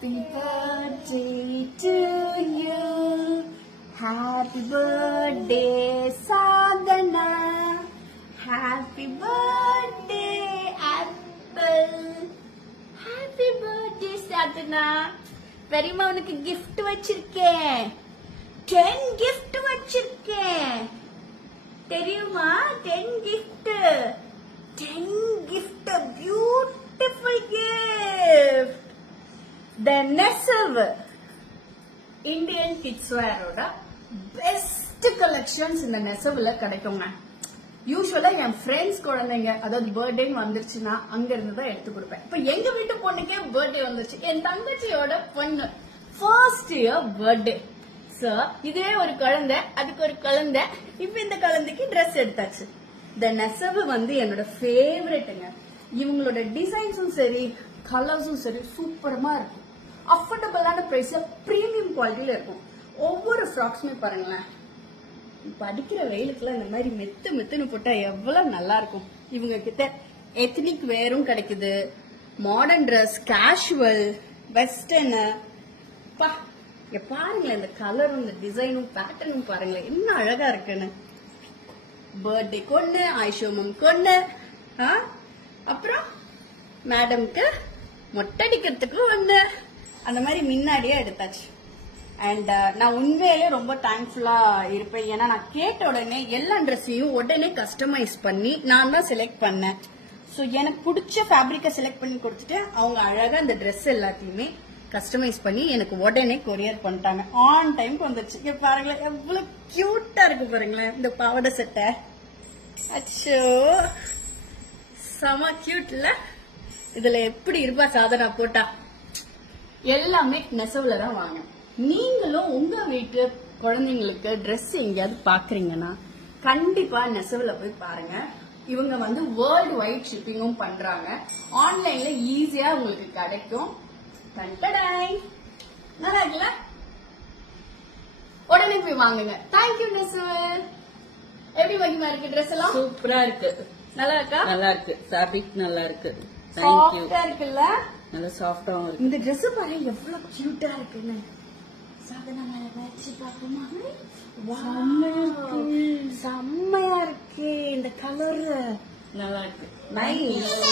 Happy birthday to you. Happy birthday, Sadhana. Happy birthday, Apple. Happy birthday, Sadhana. பெரியம்மா உனக்கு gift வச்சிருக்கேன். 10 gift வச்சிருக்கேன். தெரியுமா? 10 gift. 10 gift, a beautiful gift. The Nestle Indian kids wear oda best collections in the Nestle la கிடைக்குங்க. யூசுவலா என் friends குழந்தைங்க அதாவது birthday வந்துருச்சுன்னா அங்க இருந்து தான் எடுத்து கொடுப்பேன். இப்ப எங்க வீட்டு பொண்ணுக்கே பர்த்டே வந்துருச்சு. என் தங்கச்சியோட பொண்ணு ஃபர்ஸ்ட் இயர் பர்த்டே. சோ இதே ஒரு குழந்தை, அதுக்கு ஒரு குழந்தை, இப்ப இந்த குழந்தைக்கு ட்ரெஸ் எடுத்தாச்சு. இந்த நெசவு வந்து என்னோட ஃபேவரட்டுங்க. இவங்களோட டிசைன்ஸும் சரி, கலர்ஸும் சரி சூப்பரமா இருக்கும். அஃபோர்டபுளான பிரைஸ்ல பிரீமியம் குவாலிட்டியில இருக்கும். ஒவ்வொரு ஃப்ராக்ஸுமே பாருங்களேன். இப்ப அடிக்கிற வெயிலுக்குலாம் இந்த மாதிரி மெத்து மெத்துன்னு போட்டா எவ்வளவு நல்லா இருக்கும். இவங்க கிட்ட எத்னிக் வேரும் கிடைக்குது, மாடர்ன் ட்ரெஸ், கேஷுவல், வெஸ்டர்ன். பா இங்க பாருங்களேன், இந்த கலரும் இந்த டிசைனும் பேட்டர்னும் பாருங்களேன் என்ன அழகா இருக்குன்னு. பர்த்டே கொண்டு, ஆயிஷோமம் கொண்டு, அப்புறம் மேடம்க்கு மொட்டடிக்கிறதுக்கு ஒண்ணு, அந்த மாதிரி முன்னாடியே எடுத்தாச்சு. அண்ட் நான் உண்மையிலே ரொம்ப தேங்க்ஃபுல்லா இருப்பேன். ஏன்னா நான் கேட்ட உடனே எல்லா ட்ரெஸ்ஸையும் உடனே கஸ்டமைஸ் பண்ணி நான் தான் செலக்ட் பண்ணேன். ஸோ எனக்கு பிடிச்ச ஃபேப்ரிக்கை செலக்ட் பண்ணி கொடுத்துட்டு அவங்க அழகா அந்த ட்ரெஸ் எல்லாத்தையுமே கஸ்டமைஸ் பண்ணி எனக்கு உடனே கொரியர் பண்ணிட்டாங்க. ஆன் டைம்க்கு வந்துருச்சு. இங்க பாருங்களேன் எவ்வளவு கியூட்டா இருக்கு பாருங்களேன் இந்த பாவாடை சட்டை. அச்சோ செம கியூட்ல. இதுல எப்படி இருப்பா சாதனா போட்டா. எல்லாமே நெசவுல தான் வாங்க. நீங்களும் உங்க வீட்டு குழந்தைங்களுக்கு ட்ரெஸ் எங்கேயாவது பாக்குறீங்கன்னா கண்டிப்பா நெசவுல போய் பாருங்க. இவங்க வந்து வேர்ல்டு வைட் ஷிப்பிங்கும் பண்றாங்க. ஆன்லைன்ல ஈஸியா உங்களுக்கு கிடைக்கும். நல்லா இருக்குல்ல? உடனே போய் வாங்குங்க. தேங்க்யூ நெசவு. எப்படி மகிமா இருக்கு ட்ரெஸ் எல்லாம்? சூப்பரா இருக்கு. நல்லா இருக்கா? நல்லா இருக்கு. ஃபேப்ரிக் நல்லா இருக்கு. தேங்க்யூ. சாஃப்ட்டா இருக்குல்ல? நல்லா சாஃப்ட்டாவும் இருக்கு. இந்த Dress பாருங்க எவ்வளவு கியூட்டா இருக்குன்னு. சாதனா மேல வச்சு பாப்போமா? செம்மையா இருக்கு. இந்த கலர் நல்லா இருக்கு. நைஸ்.